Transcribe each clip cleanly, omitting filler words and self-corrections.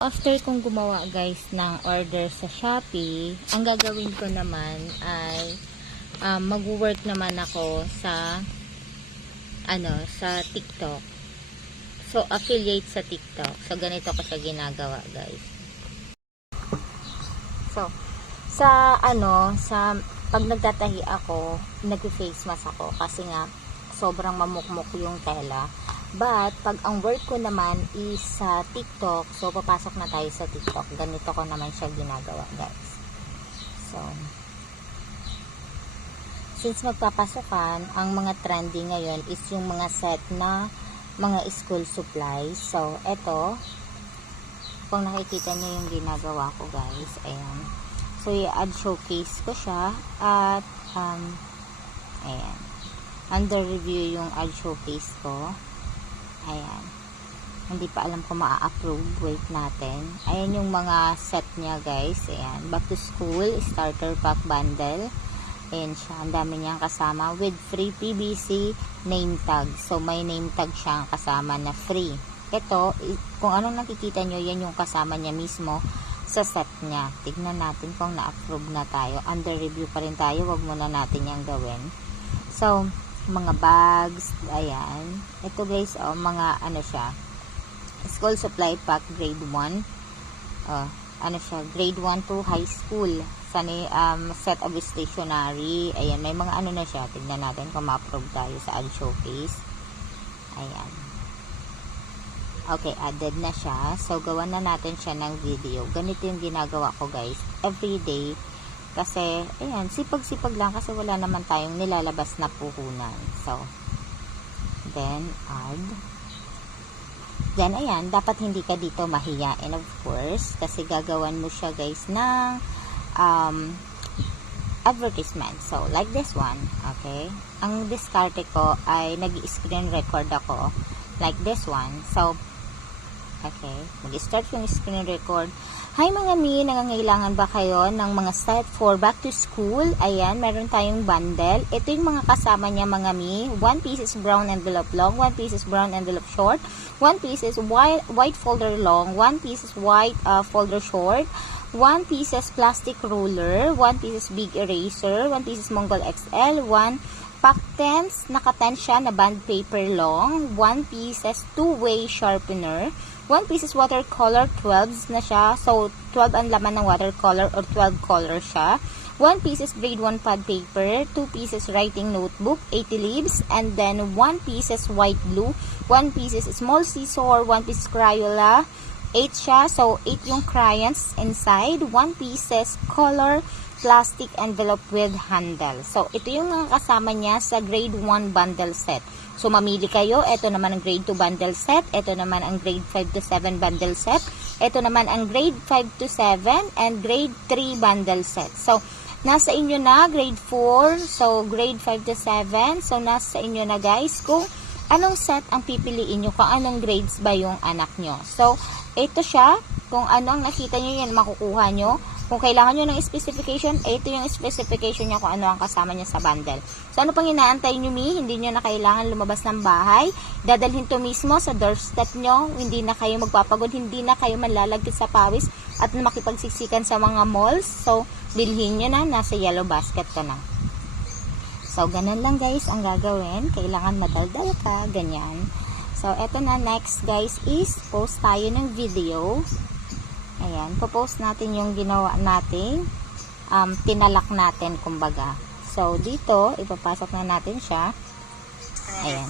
After kong gumawa guys ng order sa Shopee, ang gagawin ko naman ay mag-work naman ako sa sa TikTok. So affiliate sa TikTok. So ganito ko siya ginagawa guys. So sa pag nagtatahi ako, nag-face mask ako kasi nga sobrang mamukmok yung tela. But, pag ang work ko naman is sa TikTok, so papasok na tayo sa TikTok. Ganito ko naman siya ginagawa, guys. So, since magpapasokan, ang mga trending ngayon is yung mga set na mga school supplies. So, eto, kung nakikita nyo yung ginagawa ko, guys, ayan. So, i-add showcase ko siya at, ayan. Under review yung add showcase ko. Ayan. Hindi pa alam kung maa-approve. Wait natin. Ayan yung mga set niya guys. Ayan. Back to school. Starter pack bundle. Ayan siya. Ang dami niyang kasama. With free PVC name tag. So may name tag siya kasama na free. Ito, kung anong nakikita nyo, yan yung kasama niya mismo sa set niya. Tignan natin kung na-approve na tayo. Under review pa rin tayo. Wag muna natin yung gawin. So, mga bags, ayan. Ito guys, mga siya, school supply pack grade 1. Siya, grade 1 to high school. Set of stationery. Ayan, may mga na siya. Tignan natin kung ma-approve tayo sa ad showcase. Ayan. Okay, added na siya. So, gawan na natin siya ng video. Ganito yung ginagawa ko guys. Every day. Kasi, ayan, sipag-sipag lang kasi wala naman tayong nilalabas na puhunan. So, then, add. Then, ayan, dapat hindi ka dito mahiyain, of course. Kasi gagawan mo siya, guys, ng advertisement. So, like this one, okay? Ang diskarte ko ay nag-screen record ako. Like this one. So, okay, mag-start yung screen record. Hi mga mi, nangangailangan ba kayo ng mga set for back to school? Ayan, meron tayong bundle. Ito yung mga kasama niya mga mi. 1 piece is brown envelope long, 1 piece is brown envelope short, 1 piece is white folder long, 1 piece is white folder short, 1 piece is plastic ruler, 1 piece is big eraser, 1 piece is Mongol XL, 1 pack 10s, naka-10 siya na band paper long, 1 piece is two-way sharpener, 1 piece is watercolor, 12s na siya. So, 12 ang laman ng watercolor or 12 color siya. 1 piece is grade 1 pad paper, 2 pieces writing notebook, 80 leaves, and then 1 piece is white glue, 1 piece is small scissor, 1 piece Crayola, 8 siya. So, 8 yung crayons inside, 1 pieces color plastic envelope with handle. So, ito yung mga kasama niya sa grade 1 bundle set. So, mamili kayo. Ito naman ang grade 2 bundle set. Ito naman ang grade 5 to 7 bundle set. Ito naman ang grade 5 to 7 and grade 3 bundle set. So, nasa inyo na grade 4. So, grade 5 to 7. So, nasa inyo na guys kung anong set ang pipiliin nyo. Kung anong grades ba yung anak nyo. So, ito siya. Kung anong nakita nyo yan, makukuha nyo. Kung kailangan nyo ng specification, ito yung specification niya kung ano ang kasama niya sa bundle. So, ano pang inaantay nyo, mi? Hindi nyo na kailangan lumabas ng bahay. Dadalhin to mismo sa doorstep nyo. Hindi na kayo magpapagod. Hindi na kayo manlalagkit sa pawis at makipagsiksikan sa mga malls. So, bilhin nyo na. Nasa yellow basket ka na. So, ganun lang guys ang gagawin. Kailangan madaldal ka. Ganyan. So, eto na. Next guys is post tayo ng video. Ayan, popost natin yung ginawa natin, tinalak natin kumbaga. So, dito, ipapasok na natin siya. Ayan.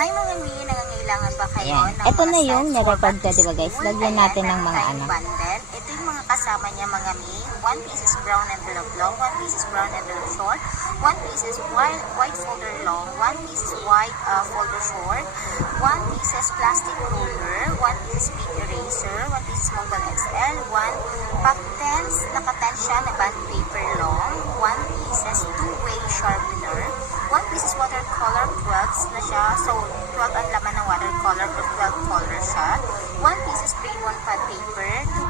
Hi mga mi, nangangailangan ba kayo Ayan. ng Ito mga na yung sets nag-record for ka, diba guys? Lagyan natin ng mga tayong bundle. Ito yung mga kasama niya mga mi. 1 piece is brown envelope long, 1 piece is brown envelope short, 1 piece is white folder long, 1 piece is white folder short, 1 piece is plastic ruler, 1 piece is big eraser, 1 piece is Mongol XL, 1 pack 10s, naka-10 siya na band paper long, 1 piece is two-way sharpener, 1 piece is watercolor, 12s na siya. So, 12 ang laman ng watercolor or 12 color siya. 1 piece is grade 1 pad paper, 2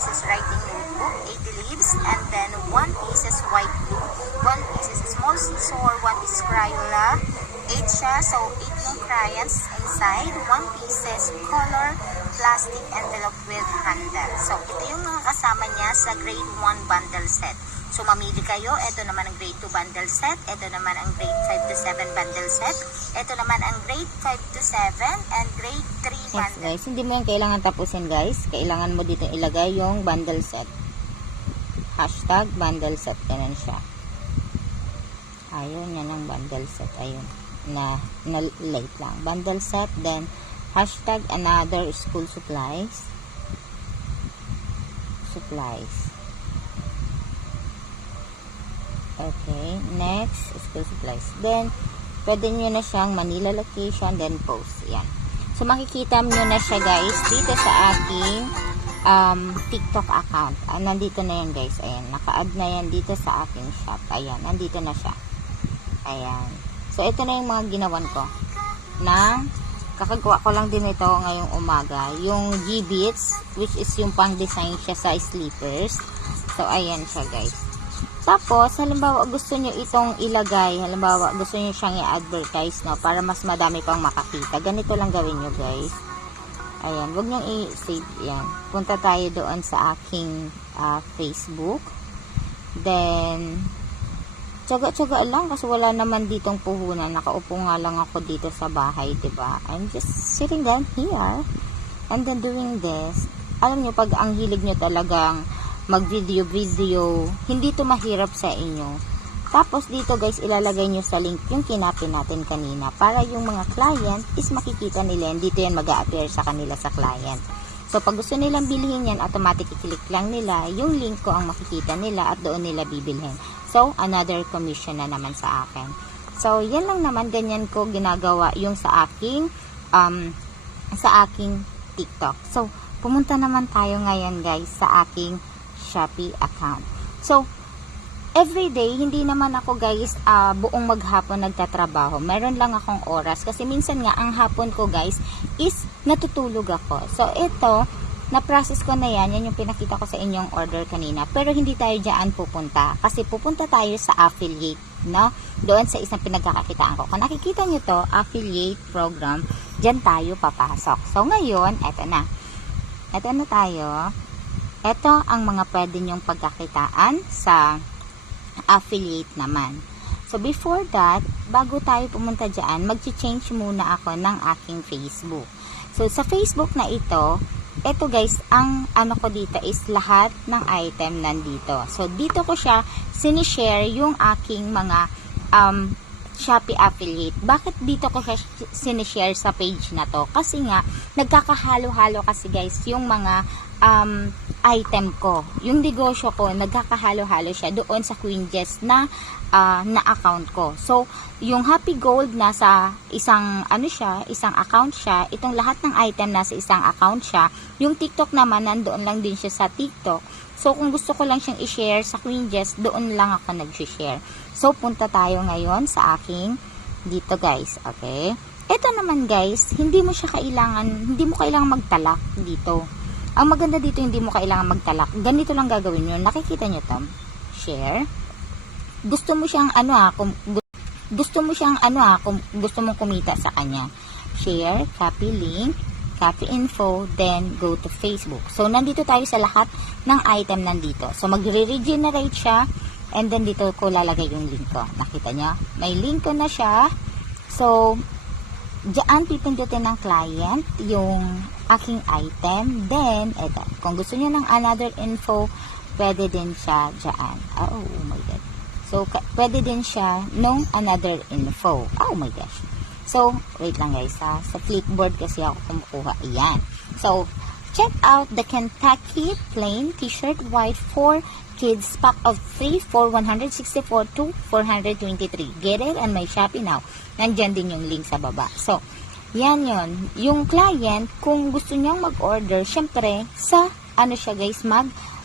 pieces writing notebook, 80 leaves, and then 1 piece is white glue, 1 piece is small scissor, 1 piece is Crayola, 8 siya. So, 8 yung crayons inside, 1 piece is color plastic envelope with handle. So, ito yung mga kasama niya sa grade 1 bundle set. So, mamili kayo. Ito naman ang grade 2 bundle set. Ito naman ang grade 5 to 7 bundle set. Ito naman ang grade 5 to 7 and grade 3 Yes bundle. guys, hindi mo yung kailangan tapusin guys. Kailangan mo dito ilagay yung bundle set. Hashtag bundle set. Ganun siya. Ayun, yan ang bundle set. Ayun. Na late lang. Bundle set. Then, hashtag another school supplies. Okay, next, school supplies. Then, pwede nyo na siyang Manila location, then post. Yan. So, makikita nyo na siya, guys, dito sa aking TikTok account. Nandito na yan, guys. Ayan, naka-add na yan dito sa aking shop. Ayan, nandito na siya. Ayan. So, ito na yung mga ginawan ko. Kakagawa ko lang din ito ngayong umaga. Yung G-Beats, which is yung pang-design siya sa sleepers. So, ayan siya, guys. Tapos, halimbawa, gusto nyo itong ilagay. Halimbawa, gusto nyo siyang i-advertise, no? Para mas madami pang makakita. Ganito lang gawin nyo, guys. Ayan. Huwag nyo i-save. Yan. Punta tayo doon sa aking Facebook. Then, tsaga-tsaga lang kasi wala naman ditong puhunan. Nakaupo nga lang ako dito sa bahay, diba? I'm just sitting down here and then doing this. Alam nyo, pag ang hilig nyo talagang mag-video, hindi to mahirap sa inyo. Tapos dito guys, ilalagay nyo sa link yung kinapin natin kanina para yung mga client is makikita nila. Dito yan mag-a-appear sa kanila sa client. So, pag gusto nilang bilhin yan, automatic i-click lang nila. Yung link ko ang makikita nila at doon nila bibilhin. So, another commission na naman sa akin. So, yan lang naman. Ganyan ko ginagawa yung sa aking TikTok. So, pumunta naman tayo ngayon guys sa aking Shopee account. So, everyday, hindi naman ako guys buong maghapon nagtatrabaho. Meron lang akong oras kasi minsan nga ang hapon ko guys is natutulog ako. So ito, na-process ko na yan. Yan yung pinakita ko sa inyong order kanina. Pero hindi tayo dyan pupunta kasi pupunta tayo sa affiliate, no? Doon sa isang pinagkakakitaan ko. Kung nakikita nyo to, affiliate program, dyan tayo papasok. So ngayon, eto na. Eto na tayo. Ito ang mga pwede nyong pagkakitaan sa affiliate naman. So, before that, bago tayo pumunta dyan, mag-change muna ako ng aking Facebook. So, sa Facebook na ito guys, ang ano ko dito is lahat ng item nandito. So, dito ko siya sinishare yung aking mga Shopee affiliate. Bakit dito ko siya sinishare sa page na to? Kasi nga, nagkakahalo-halo kasi guys, yung mga item ko. Yung negosyo ko, nagkakahalo-halo siya doon sa Queen Jess na account ko. So, yung Happy Gold nasa isang isang account siya. Itong lahat ng item nasa isang account siya. Yung TikTok naman, nandoon lang din siya sa TikTok. So, kung gusto ko lang siyang i-share sa Queen Jess, doon lang ako nag-share. So, punta tayo ngayon sa aking dito guys. Okay? Ito naman guys, hindi mo kailangan magtalak dito. Ang maganda dito, hindi mo kailangan magtalak. Ganito lang gagawin nyo. Nakikita nyo to. Share. Gusto mo siyang kung gusto mong kumita sa kanya. Share, copy link, copy info, then go to Facebook. So, nandito tayo sa lahat ng item nandito. So, magre-regenerate siya, and then dito ko lalagay yung link ko. Nakita nyo? May link ko na siya. So, diyan pipindutin ng client yung aking item. Then, eto. Kung gusto niyo ng another info, pwede din siya diyan. Oh my God. So, pwede din siya nung another info. Oh my gosh. So, wait lang guys ha. Sa Flipboard kasi ako kumukuha. Ayan. So, check out the Kentucky plain t-shirt white for kids pack of 3 for 164 to 423. Get it and may Shopee now. Nandyan din yung link sa baba. So, yan yon. Yung client, kung gusto niyang mag-order, syempre, sa siya guys,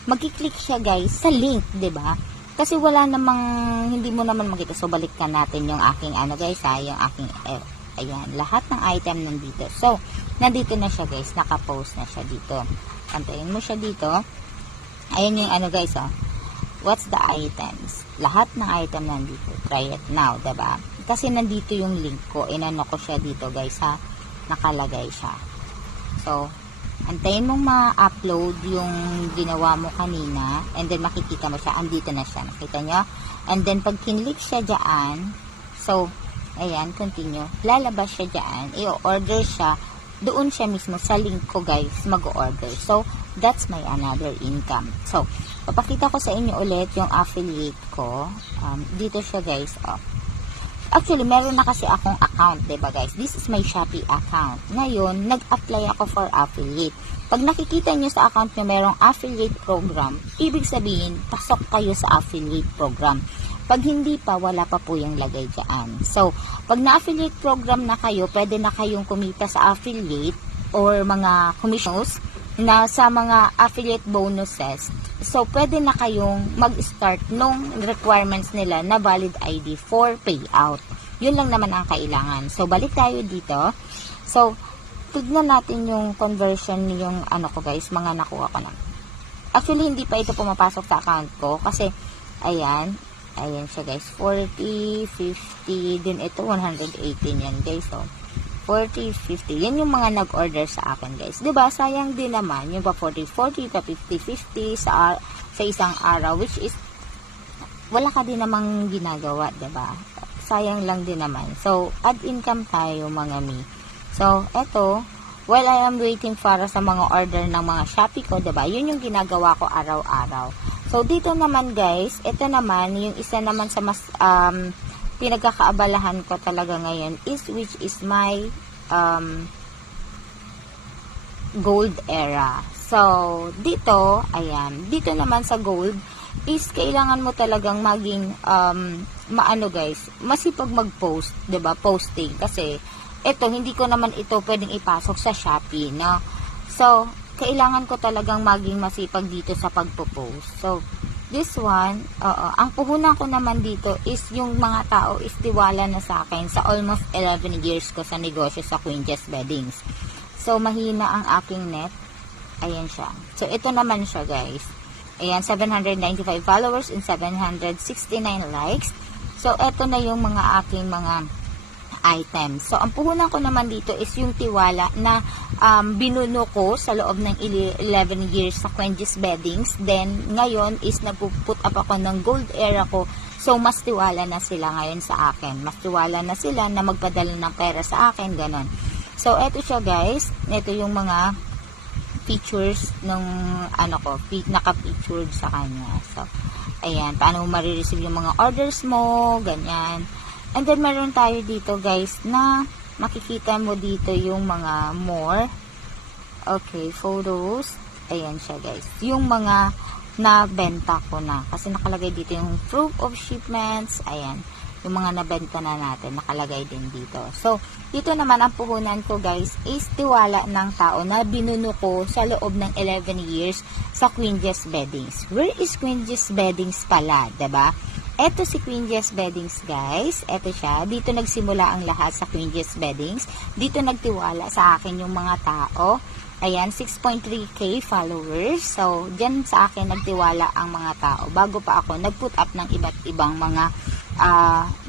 mag-click siya guys sa link, 'di ba? Kasi wala namang, hindi mo naman makita. So, balikan natin yung aking guys yung aking ayan, lahat ng item nandito. So, nandito na siya guys, naka-post na siya dito. Antayin mo siya dito. Ayan yung guys, what's the items? Lahat ng item nandito. Try it now, 'di ba? Kasi nandito yung link ko. Inano ko siya dito guys ha. Nakalagay siya. So, Antayin mong ma-upload yung ginawa mo kanina, and then makikita mo siya, andito na siya, nakita nyo? And then pag kinlik siya dyan, so ayan, continue, lalabas siya dyan, i-order siya, doon siya mismo sa link ko guys, mag-order. So that's my another income. So papakita ko sa inyo ulit yung affiliate ko. Dito siya guys, actually, meron na kasi akong account, diba guys? This is my Shopee account. Ngayon, nag-apply ako for affiliate. Pag nakikita nyo sa account nyo merong affiliate program, ibig sabihin, pasok kayo sa affiliate program. Pag hindi pa, wala pa po yung lagay dyan. So, pag na-affiliate program na kayo, pwede na kayong kumita sa affiliate or mga commissions na sa mga affiliate bonuses. So, pwede na kayong mag-start nung requirements nila na valid ID for payout. Yun lang naman ang kailangan. So, balik tayo dito. So, tignan natin yung conversion yung ano ko guys, mga nakuha ko na. Actually, hindi pa ito pumapasok sa account ko kasi, ayan siya guys, 40, 50, din ito, 118 yan guys. So, 40, 50. Yan yung mga nag-order sa akin, guys. Diba? Sayang din naman. Yung pa 40, 40, pa 50, 50 sa isang araw. Which is, wala ka din namang ginagawa, diba? Sayang lang din naman. So, add income tayo, mga mi. So, eto, while I am waiting para sa mga order ng mga Shopee ko, diba? Yun yung ginagawa ko araw-araw. So, dito naman, guys, ito naman, yung isa naman sa mas, pinagkakaabalahan ko talaga ngayon which is my gold era. So, dito, ayan, dito naman sa gold is kailangan mo talagang maging maano guys, masipag mag-post, 'di ba? Posting kasi ito hindi ko naman ito pwedeng ipasok sa Shopee, no? So, kailangan ko talagang maging masipag dito sa pagpo-post. So, this one, ang puhunan ko naman dito is yung mga tao is tiwala na sa akin sa almost 11 years ko sa negosyo sa Queen Jess Beddings. So, mahina ang aking net. Ayan siya. So, ito naman siya, guys. Ayan, 795 followers and 769 likes. So, ito na yung mga aking mga items. So, ang puhunan ko naman dito is yung tiwala na binuno ko sa loob ng 11 years sa Queen Jess Beddings. Then, ngayon is napuput up ako ng gold era ko. So, mas tiwala na sila ngayon sa akin. Mas tiwala na sila na magpadala ng pera sa akin, ganon. So, eto siya guys. Ito yung mga features ng ano ko, naka-featured sa kanya. So, ayan, paano mo marireceive yung mga orders mo, ganyan. And then, meron tayo dito, guys, na makikita mo dito yung mga more. Okay, photos. Ayan siya, guys. Yung mga nabenta ko na. Kasi nakalagay dito yung proof of shipments. Ayan. Yung mga nabenta na natin, nakalagay din dito. So, dito naman ang puhunan ko, guys, is tiwala ng tao na binuno ko sa loob ng 11 years sa Queen Jess Beddings. Where is Queen Jess Beddings pala, diba? Eto si Queen Jess Beddings, guys. Eto siya. Dito nagsimula ang lahat sa Queen Jess Beddings. Dito nagtiwala sa akin yung mga tao. Ayan, 6.3k followers. So, dyan sa akin nagtiwala ang mga tao. Bago pa ako nag-put up ng iba't ibang mga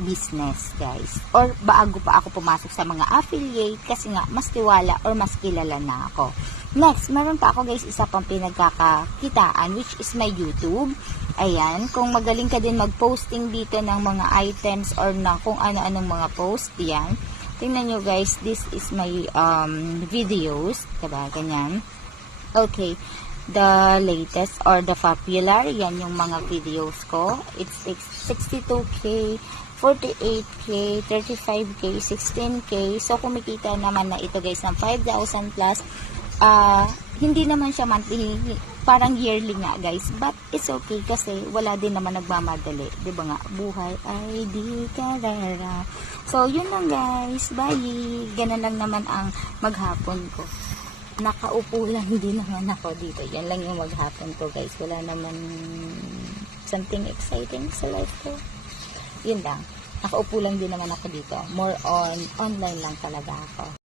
business, guys. Or bago pa ako pumasok sa mga affiliate kasi nga mas tiwala or mas kilala na ako. Next, meron pa ako, guys, isa pang pinagkakakitaan which is my YouTube. Ayan, kung magaling ka din mag-posting dito ng mga items or na kung ano-anong mga post, yan. Tingnan nyo, guys, this is my videos, diba, ganyan. Okay, the latest or the popular, yan yung mga videos ko. It's 62k, 48k, 35k, 16k. So, kumikita naman na ito, guys, ng 5,000 plus. Hindi naman siya monthly, parang yearly nga, guys, but it's okay kasi wala din naman nagmamadali, di ba nga, buhay ay di karara. So, yun lang, guys, bye. Ganun lang naman ang maghapon ko. Nakaupo lang din naman ako dito. Yan lang yung maghapon ko, guys. Wala naman something exciting sa life ko. Yun lang. Nakaupo lang din naman ako dito. More on online lang talaga ako.